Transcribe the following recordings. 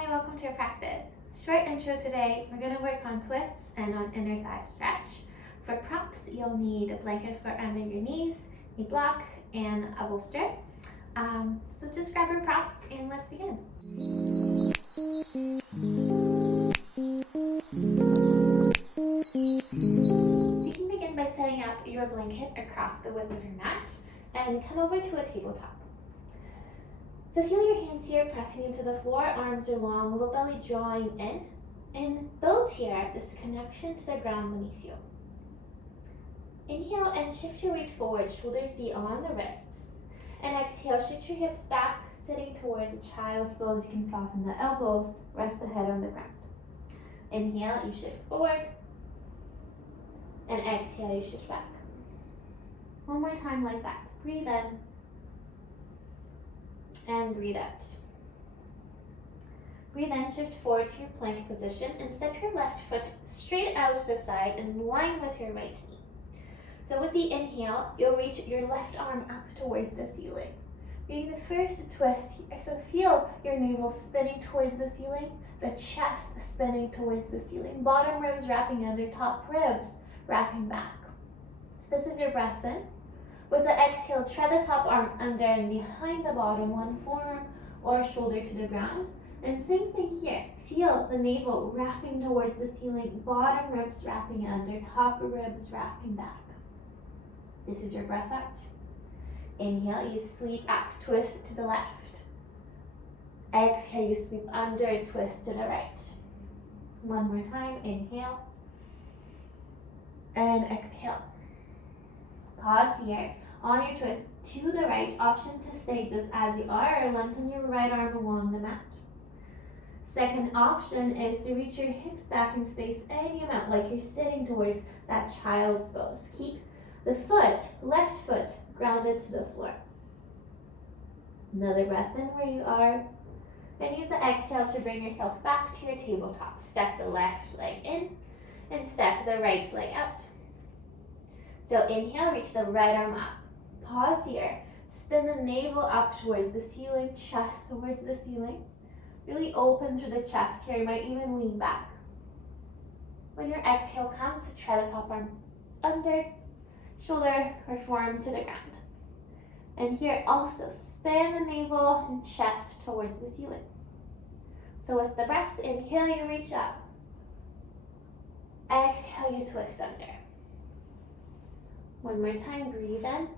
Hi, welcome to your practice. Short intro today, we're going to work on twists and on inner thigh stretch. For props, you'll need a blanket for under your knees, a block, and a bolster. So just grab your props and let's begin. So you can begin by setting up your blanket across the width of your mat and come over to a tabletop. So feel your hands here pressing into the floor, arms are long, low belly drawing in, and build here this connection to the ground beneath you. Inhale and shift your weight forward, shoulders be on the wrists. And exhale, shift your hips back, sitting towards a child's pose. You can soften the elbows, rest the head on the ground. Inhale, you shift forward, and exhale, you shift back. One more time like that. Breathe in. And breathe out. Breathe in, shift forward to your plank position and step your left foot straight out to the side in line with your right knee. So with the inhale, you'll reach your left arm up towards the ceiling. Doing the first twist here, so feel your navel spinning towards the ceiling, the chest spinning towards the ceiling, bottom ribs wrapping under, top ribs wrapping back. So this is your breath in. With the exhale, tread the top arm under and behind the bottom, one forearm or shoulder to the ground. And same thing here. Feel the navel wrapping towards the ceiling, bottom ribs wrapping under, top ribs wrapping back. This is your breath out. Inhale, you sweep up, twist to the left. Exhale, you sweep under, twist to the right. One more time, inhale. And exhale. Pause here. On your twist to the right, option to stay just as you are or lengthen your right arm along the mat. Second option is to reach your hips back in space any amount, like you're sitting towards that child's pose. Keep the foot, left foot, grounded to the floor. Another breath in where you are. And use the exhale to bring yourself back to your tabletop. Step the left leg in and step the right leg out. So inhale, reach the right arm up. Pause here. Spin the navel up towards the ceiling, chest towards the ceiling. Really open through the chest here. You might even lean back. When your exhale comes, tread the top arm under, shoulder or forearm to the ground. And here also, spin the navel and chest towards the ceiling. So with the breath, inhale, you reach up. Exhale, you twist under. One more time, breathe in.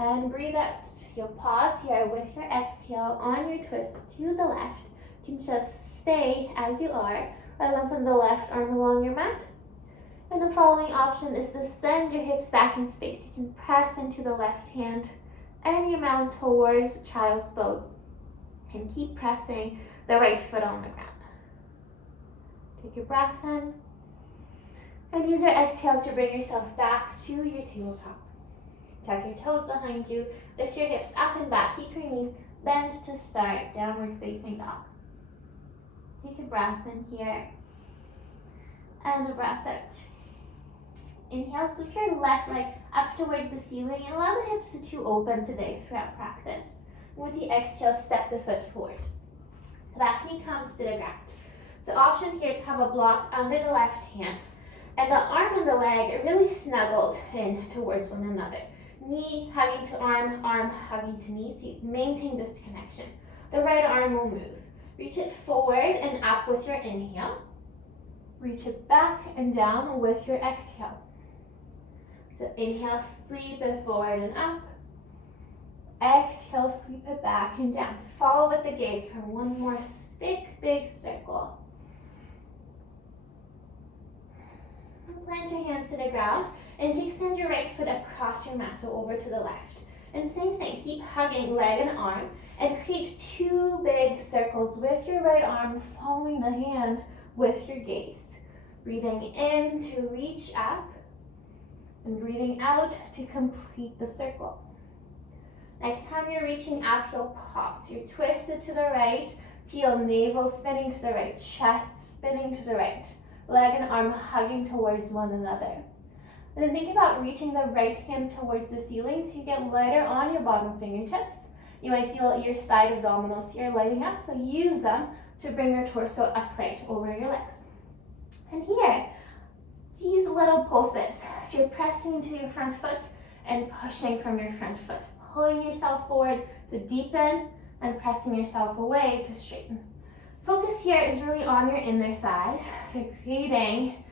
And breathe out. You'll pause here with your exhale on your twist to the left. You can just stay as you are, or lengthen the left arm along your mat. And the following option is to send your hips back in space. You can press into the left hand any amount towards child's pose. And keep pressing the right foot on the ground. Take your breath in. And use your exhale to bring yourself back to your tabletop. Tuck your toes behind you, lift your hips up and back, keep your knees bent to start, downward facing dog. Take a breath in here, and a breath out. Inhale, sweep your left leg up towards the ceiling and allow the hips to open today throughout practice. With the exhale, step the foot forward. The back knee comes to the ground. So option here to have a block under the left hand, and the arm and the leg are really snuggled in towards one another. Knee hugging to arm, arm hugging to knee, so you maintain this connection. The right arm will move. Reach it forward and up with your inhale. Reach it back and down with your exhale. So inhale, sweep it forward and up. Exhale, sweep it back and down. Follow with the gaze for one more big circle. Plant your hands to the ground and extend your right foot across your mat, so over to the left. And same thing, keep hugging leg and arm and create two big circles with your right arm, following the hand with your gaze. Breathing in to reach up and breathing out to complete the circle. Next time you're reaching up, you'll pause. You're twisted to the right, feel navel spinning to the right, chest spinning to the right. Leg and arm hugging towards one another. And then think about reaching the right hand towards the ceiling so you get lighter on your bottom fingertips You might feel your side abdominals here lighting up, so use them to bring your torso upright over your legs. And here, these little pulses. So you're pressing into your front foot and pushing from your front foot, pulling yourself forward to deepen and pressing yourself away to straighten. Focus here is really on your inner thighs, so creating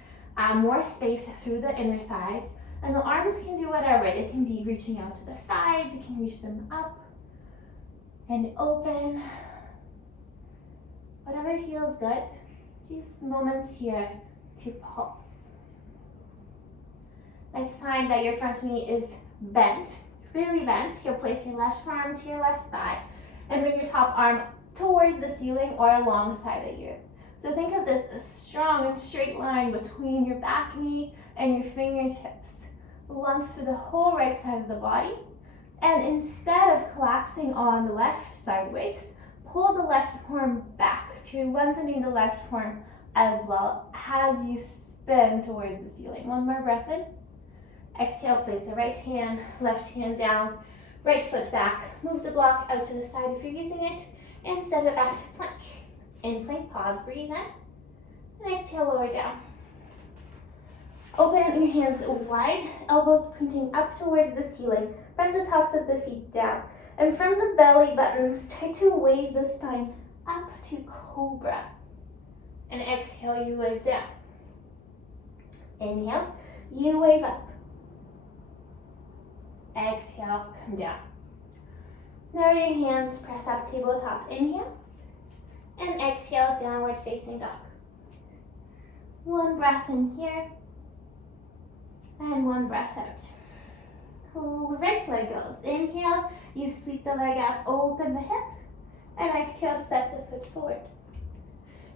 more space through the inner thighs. And the arms can do whatever. They can be reaching out to the sides, you can reach them up and open. Whatever feels good. Just moments here to pulse. Next time that your front knee is bent, really bent, you'll place your left arm to your left thigh and bring your top arm towards the ceiling or alongside the ear. So think of this as a strong and straight line between your back knee and your fingertips. Run through the whole right side of the body. And instead of collapsing on the left sideways, pull the left forearm back. So you're lengthening the left forearm as well as you spin towards the ceiling. One more breath in. Exhale, place the right hand, left hand down, right foot back. Move the block out to the side if you're using it, and step it back to plank. In plank, pause, breathe in, and exhale, lower down. Open your hands wide, elbows pointing up towards the ceiling. Press the tops of the feet down. And from the belly button, start to wave the spine up to cobra. And exhale, you wave down. Inhale, you wave up. Exhale, come down. Now your hands press up, tabletop. Inhale. And exhale, downward facing dog. One breath in here. And one breath out. Right leg goes. Inhale, you sweep the leg up, open the hip. And exhale, step the foot forward.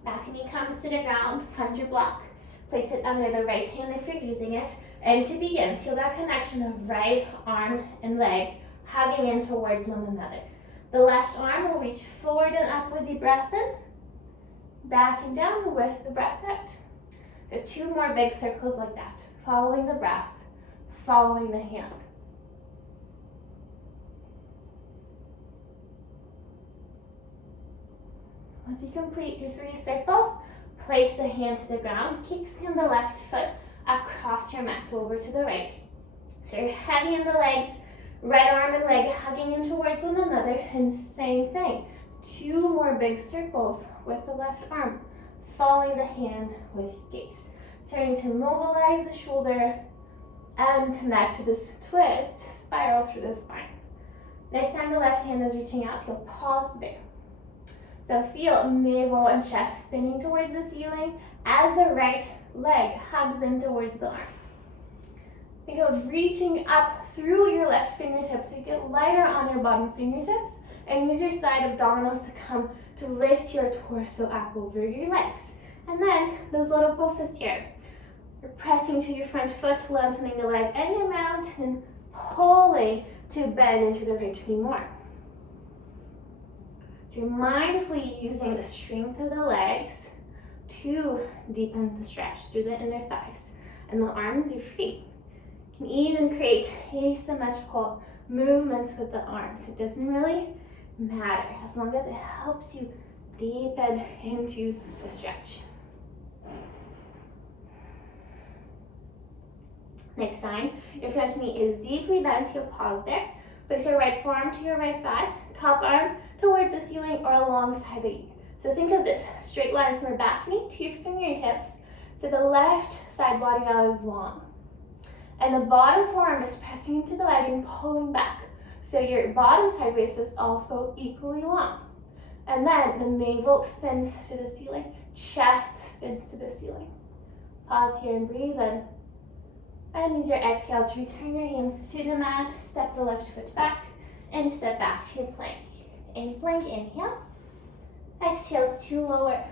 Back knee comes to the ground, find your block. Place it under the right hand if you're using it. And to begin, feel that connection of right arm and leg hugging in towards one another. The left arm will reach forward and up with the breath in. Back and down with the breath out. So 2 more big circles like that. Following the breath, following the hand. Once you complete your 3 circles, place the hand to the ground, kickstand the left foot across your mat, so over to the right. So you're heavy in the legs, right arm and leg hugging in towards one another, and same thing. 2 more big circles with the left arm, following the hand with your gaze. Starting to mobilize the shoulder and connect to this twist, spiral through the spine. Next time the left hand is reaching out, you'll pause there. So feel navel and chest spinning towards the ceiling as the right leg hugs in towards the arm. Think of reaching up through your left fingertips so you get lighter on your bottom fingertips and use your side abdominals to come to lift your torso up over your legs. And then those little pulses here. You're pressing to your front foot, lengthening the leg and your mount, and pulling to bend into the right knee more. So you're mindfully using the strength of the legs to deepen the stretch through the inner thighs. And the arms are free. You can even create asymmetrical movements with the arms. It doesn't really matter as long as it helps you deepen into the stretch. Next time, your front knee is deeply bent, you'll pause there. Place your right forearm to your right thigh, top arm towards the ceiling or alongside the ear. So think of this straight line from your back knee to your fingertips. So the left side body now is long. And the bottom forearm is pressing into the leg and pulling back. So your bottom side waist is also equally long. And then the navel spins to the ceiling, chest spins to the ceiling. Pause here and breathe in. And use your exhale to return your hands to the mat, step the left foot back, and step back to plank. In plank, inhale. Exhale to lower.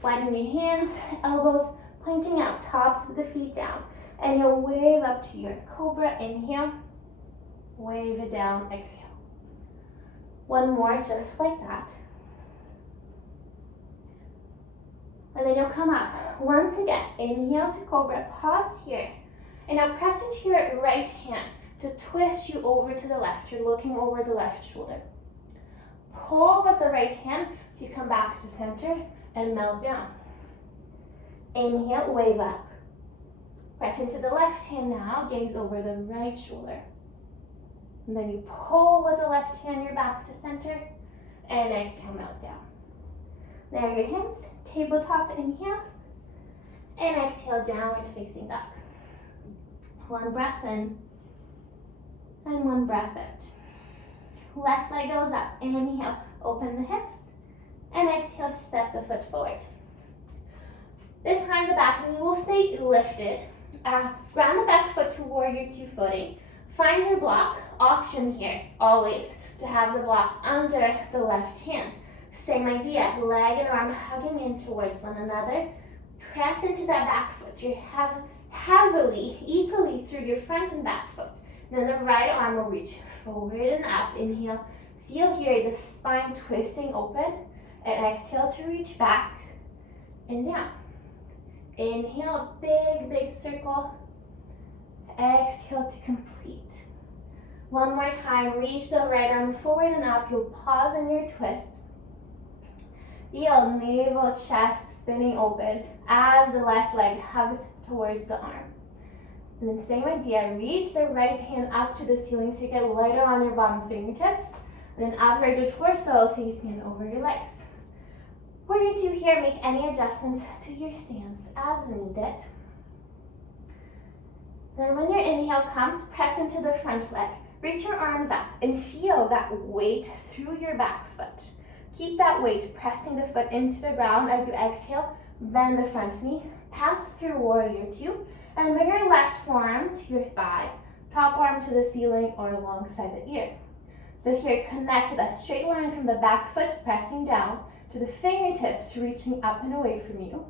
Widen your hands, elbows pointing out, tops of the feet down. And you'll wave up to your cobra, inhale. Wave it down, exhale. One more, just like that. And then you'll come up. Once again, inhale to cobra, pause here. And now press into your right hand to twist you over to the left. You're looking over the left shoulder. Pull with the right hand so you come back to center and melt down. Inhale, wave up. Press into the left hand now, gaze over the right shoulder. And then you pull with the left hand, you're back to center, and exhale, melt down. There your hands, tabletop inhale, and exhale, downward facing dog. One breath in, and one breath out. Left leg goes up, inhale, open the hips, and exhale, step the foot forward. This time the back knee will stay lifted. Ground the back foot to warrior two footing. Find your block. Option here, always, to have the block under the left hand. Same idea, leg and arm hugging in towards one another. Press into that back foot. So you're heavily, equally through your front and back foot. Then the right arm will reach forward and up. Inhale, feel here the spine twisting open. And exhale to reach back and down. Inhale, big, big circle. Exhale to complete. One more time, reach the right arm forward and up. You'll pause in your twist. Feel navel, chest spinning open as the left leg hugs towards the arm. And then same idea, reach the right hand up to the ceiling so you get lighter on your bottom fingertips. And then upright the torso so you stand over your legs. Warrior two here, make any adjustments to your stance as needed. Then when your inhale comes, press into the front leg. Reach your arms up and feel that weight through your back foot. Keep that weight pressing the foot into the ground as you exhale. Bend the front knee, pass through warrior two, and bring your left forearm to your thigh, top arm to the ceiling or alongside the ear. So here, connect that straight line from the back foot, pressing down to the fingertips, reaching up and away from you.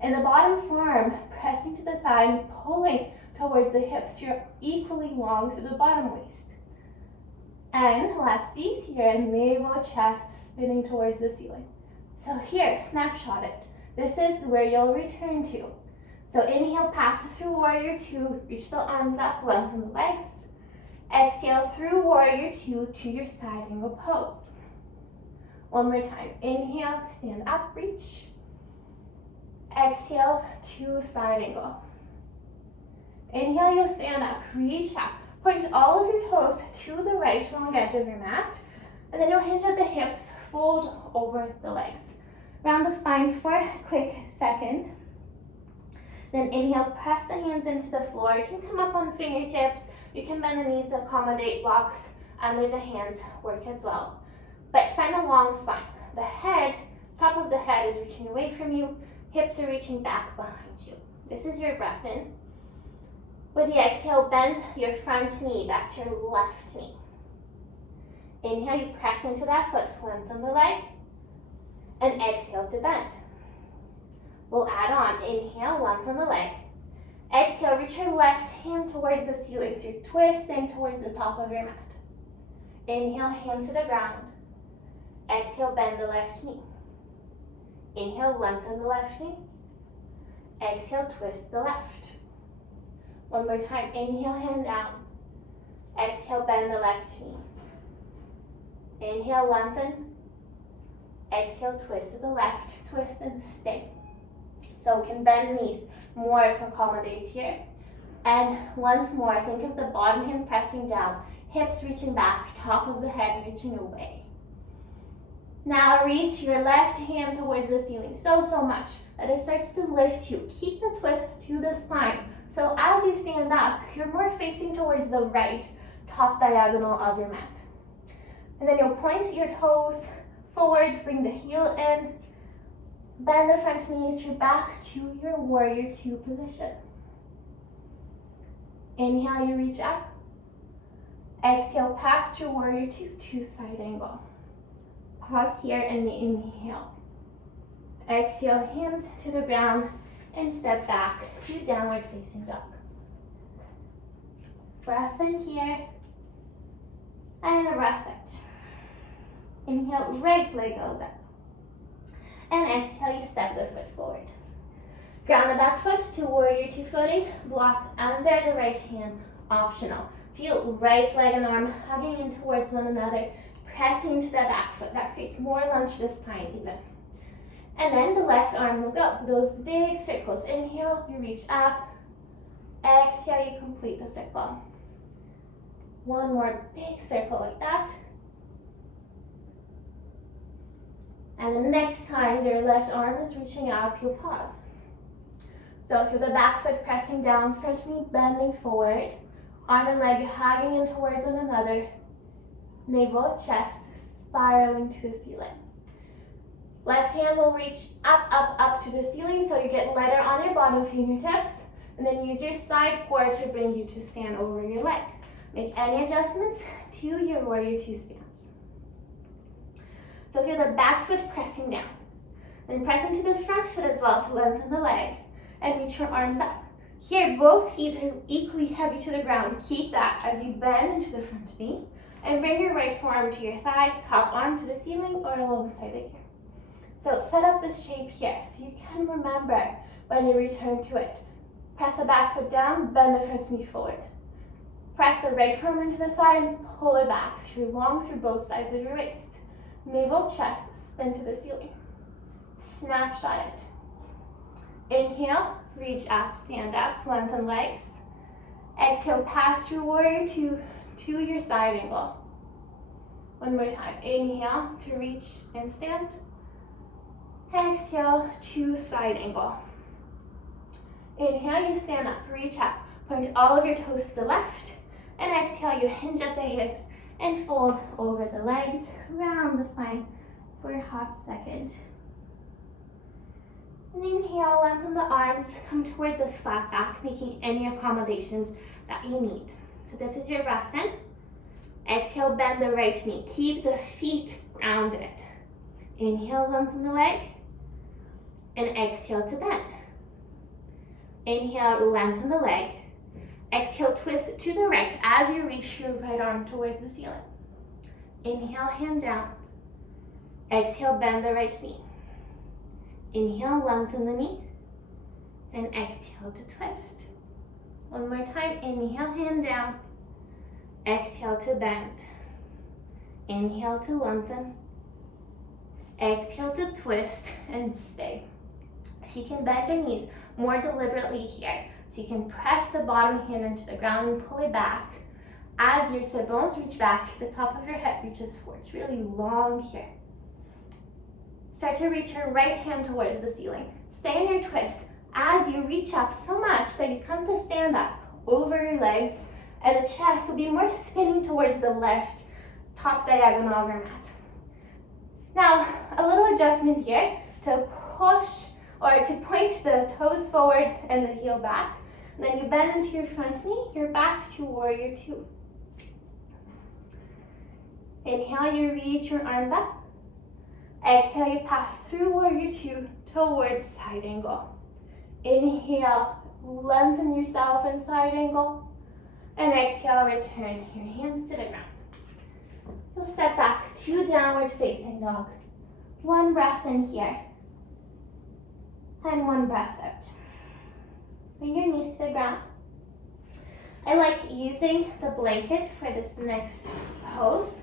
And the bottom forearm pressing to the thigh and pulling towards the hips. You're equally long through the bottom waist. And last piece here, navel, chest spinning towards the ceiling. So here, snapshot it. This is where you'll return to. So inhale, pass through warrior two, reach the arms up, lengthen the legs. Exhale through warrior two to your side angle pose. One more time. Inhale, stand up, reach. Exhale to side angle. Inhale, you'll stand up, reach up. Point all of your toes to the right long edge of your mat. And then you'll hinge at the hips, fold over the legs. Round the spine for a quick second. Then inhale, press the hands into the floor. You can come up on fingertips. You can bend the knees to accommodate blocks under the hands work as well. But find a long spine. The head, top of the head is reaching away from you. Hips are reaching back behind you. This is your breath in. With the exhale, bend your front knee. That's your left knee. Inhale, you press into that foot, lengthen the leg. And exhale to bend. We'll add on. Inhale, lengthen the leg. Exhale, reach your left hand towards the ceiling. So you're twisting towards the top of your mat. Inhale, hand to the ground. Exhale, bend the left knee. Inhale, lengthen the left knee. Exhale, twist the left. One more time. Inhale, hand down. Exhale, bend the left knee. Inhale, lengthen. Exhale, twist to the left. Twist and stay. So we can bend knees more to accommodate here. And once more, think of the bottom hand pressing down, hips reaching back, top of the head reaching away. Now reach your left hand towards the ceiling so much that it starts to lift you. Keep the twist to the spine. So as you stand up, you're more facing towards the right top diagonal of your mat. And then you'll point your toes forward, bring the heel in, bend the front knees, you're back to your warrior two position. Inhale, you reach up. Exhale, pass your warrior two to side angle. Pause here and inhale. Exhale, hands to the ground and step back to downward facing dog. Breath in here and a breath out. Inhale, right leg goes up. And exhale, you step the foot forward. Ground the back foot to warrior two footing. Block under the right hand, optional. Feel right leg and arm hugging in towards one another, pressing to the back foot. That creates more lunge for the spine even. And then the left arm will go. Those big circles. Inhale, you reach up. Exhale, you complete the circle. One more big circle like that. And the next time your left arm is reaching up, you'll pause. So feel the back foot pressing down, front knee bending forward, arm and leg hugging in towards one another, navel, chest, spiraling to the ceiling. Left hand will reach up, up, up to the ceiling so you get lighter on your bottom fingertips, and then use your side core to bring you to stand over your legs. Make any adjustments to your warrior two stance. So feel the back foot pressing down. Then press into the front foot as well to lengthen the leg and reach your arms up. Here, both feet are equally heavy to the ground. Keep that as you bend into the front knee and bring your right forearm to your thigh, top arm to the ceiling or alongside the ear. So set up this shape here so you can remember when you return to it. Press the back foot down, bend the front knee forward. Press the right forearm into the thigh and pull it back. Screw long through both sides of your waist. Navel, chest, spin to the ceiling. Snapshot it. Inhale, reach up, stand up, lengthen legs. Exhale, pass through warrior two to your side angle. One more time. Inhale to reach and stand. Exhale to side angle. Inhale, you stand up, reach up. Point all of your toes to the left. And exhale, you hinge at the hips and fold over the legs, round the spine for a hot second. And inhale, lengthen the arms, come towards a flat back, making any accommodations that you need. So this is your breath in. Exhale, bend the right knee. Keep the feet grounded. Inhale, lengthen the leg. And exhale to bend. Inhale, lengthen the leg. Exhale, twist to the right as you reach your right arm towards the ceiling. Inhale, hand down. Exhale, bend the right knee. Inhale, lengthen the knee. And exhale to twist. One more time. Inhale, hand down. Exhale to bend. Inhale to lengthen. Exhale to twist and stay. If you can bend your knees more deliberately here, so you can press the bottom hand into the ground and pull it back. As your sit bones reach back, the top of your head reaches forward. It's really long here. Start to reach your right hand towards the ceiling. Stay in your twist as you reach up so much that you come to stand up over your legs, and the chest will be more spinning towards the left top diagonal of your mat. Now, a little adjustment here to push or to point the toes forward and the heel back. And then you bend into your front knee, you're back to warrior two. Inhale, you reach your arms up. Exhale, you pass through warrior two towards side angle. Inhale, lengthen yourself in side angle. And exhale, return your hands to the ground. You'll step back to downward facing dog. One breath in here. And one breath out. Bring your knees to the ground. I like using the blanket for this next pose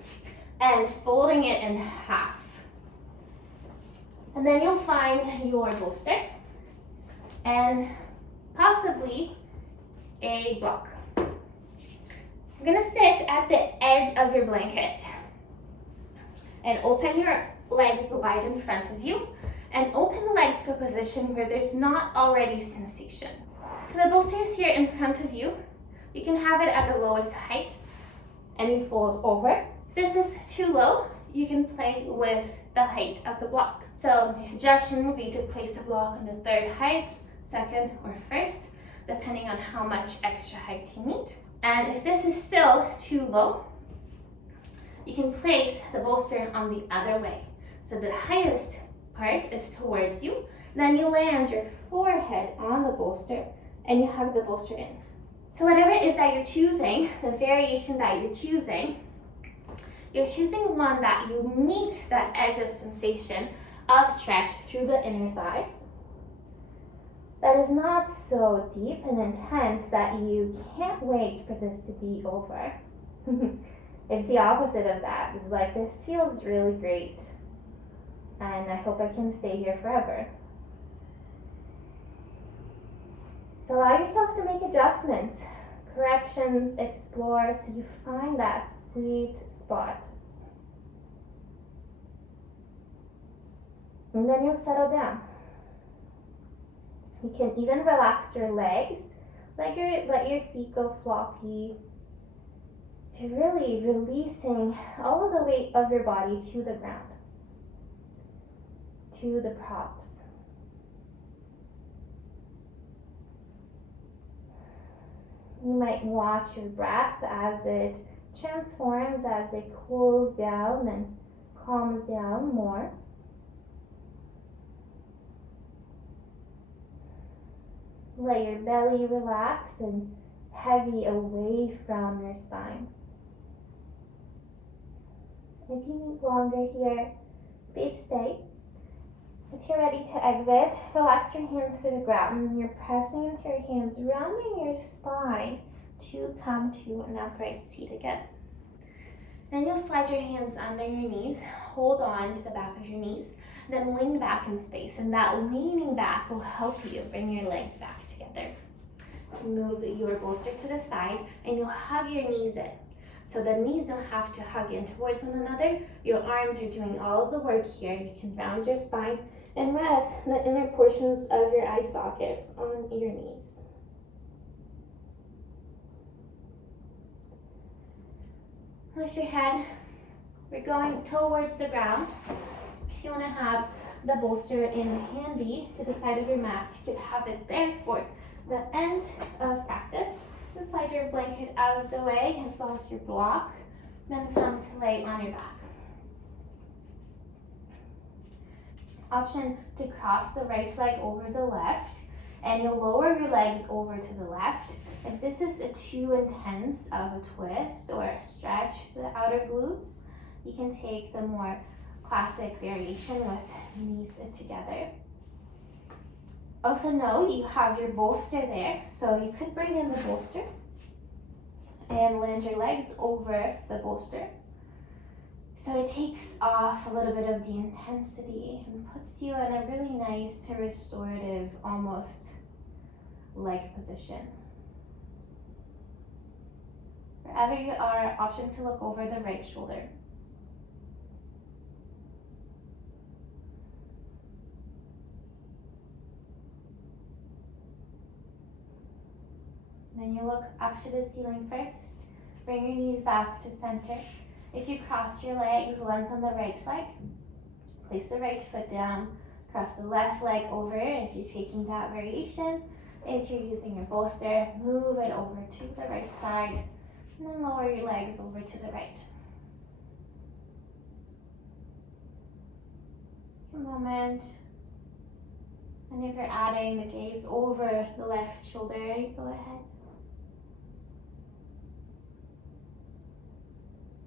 and folding it in half. And then you'll find your bolster and possibly a block. You're gonna sit at the edge of your blanket and open your legs wide in front of you and open the legs to a position where there's not already sensation. So the bolster is here in front of you. You can have it at the lowest height and you fold over. If this is too low, you can play with the height of the block. So my suggestion would be to place the block on the third height, second, or first, depending on how much extra height you need. And if this is still too low, you can place the bolster on the other way. So the highest part is towards you. Then you land your forehead on the bolster and you have the bolster in. So whatever it is that you're choosing, the variation that you're choosing one that you meet that edge of sensation of stretch through the inner thighs. that is not so deep and intense that you can't wait for this to be over. It's the opposite of that. It's like, this feels really great, and I hope I can stay here forever. So allow yourself to make adjustments, corrections, explore, so you find that sweet spot. And then you'll settle down. You can even relax your legs, let your feet go floppy, to really releasing all of the weight of your body to the ground, to the props. You might watch your breath as it transforms, as it cools down and calms down more. Let your belly relax and heavy away from your spine. If you need longer here, please stay. If you're ready to exit, relax your hands to the ground, and you're pressing into your hands, rounding your spine to come to an upright seat again. Then you'll slide your hands under your knees, hold on to the back of your knees, then lean back in space, and that leaning back will help you bring your legs back together. Move your bolster to the side, and you'll hug your knees in. So the knees don't have to hug in towards one another. Your arms are doing all of the work here. You can round your spine and rest the inner portions of your eye sockets on your knees. Lift your head. We're going towards the ground. If you want to have the bolster in handy to the side of your mat, you could have it there for the end of practice. Then slide your blanket out of the way as well as your block. Then come to lay on your back. Option to cross the right leg over the left, and you'll lower your legs over to the left. If this is too intense of a twist or a stretch for the outer glutes, you can take the more classic variation with knees together. Also know you have your bolster there, so you could bring in the bolster and land your legs over the bolster. So it takes off a little bit of the intensity and puts you in a really nice to restorative, almost like position. Wherever you are, option to look over the right shoulder. Then you look up to the ceiling first. Bring your knees back to center. If you cross your legs, lengthen the right leg. Place the right foot down. Cross the left leg over if you're taking that variation. If you're using your bolster, move it over to the right side. And then lower your legs over to the right. Take a moment. And if you're adding the gaze over the left shoulder, you go ahead.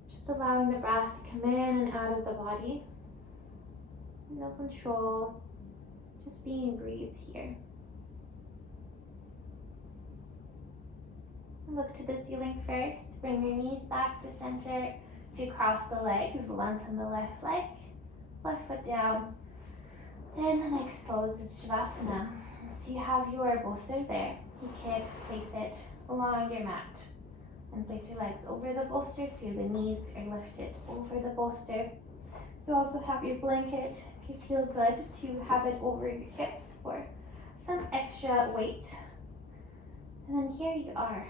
Just allowing the breath to come in and out of the body. No control, just being breathed here. Look to the ceiling first, bring your knees back to center. If you cross the legs, lengthen the left leg, left foot down, and the next pose is Shavasana. So you have your bolster there. You could place it along your mat. And place your legs over the bolster so the knees are lifted over the bolster. You also have your blanket. If you feel good to have it over your hips for some extra weight. And then here you are.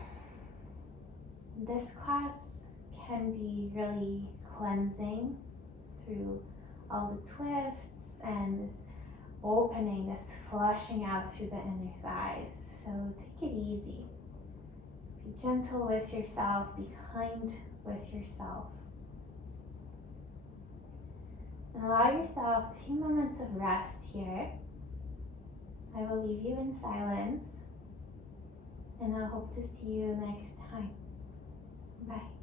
This class can be really cleansing through all the twists and this opening, this flushing out through the inner thighs. So take it easy. Be gentle with yourself, be kind with yourself. And allow yourself a few moments of rest here. I will leave you in silence, and I hope to see you next time. Bye.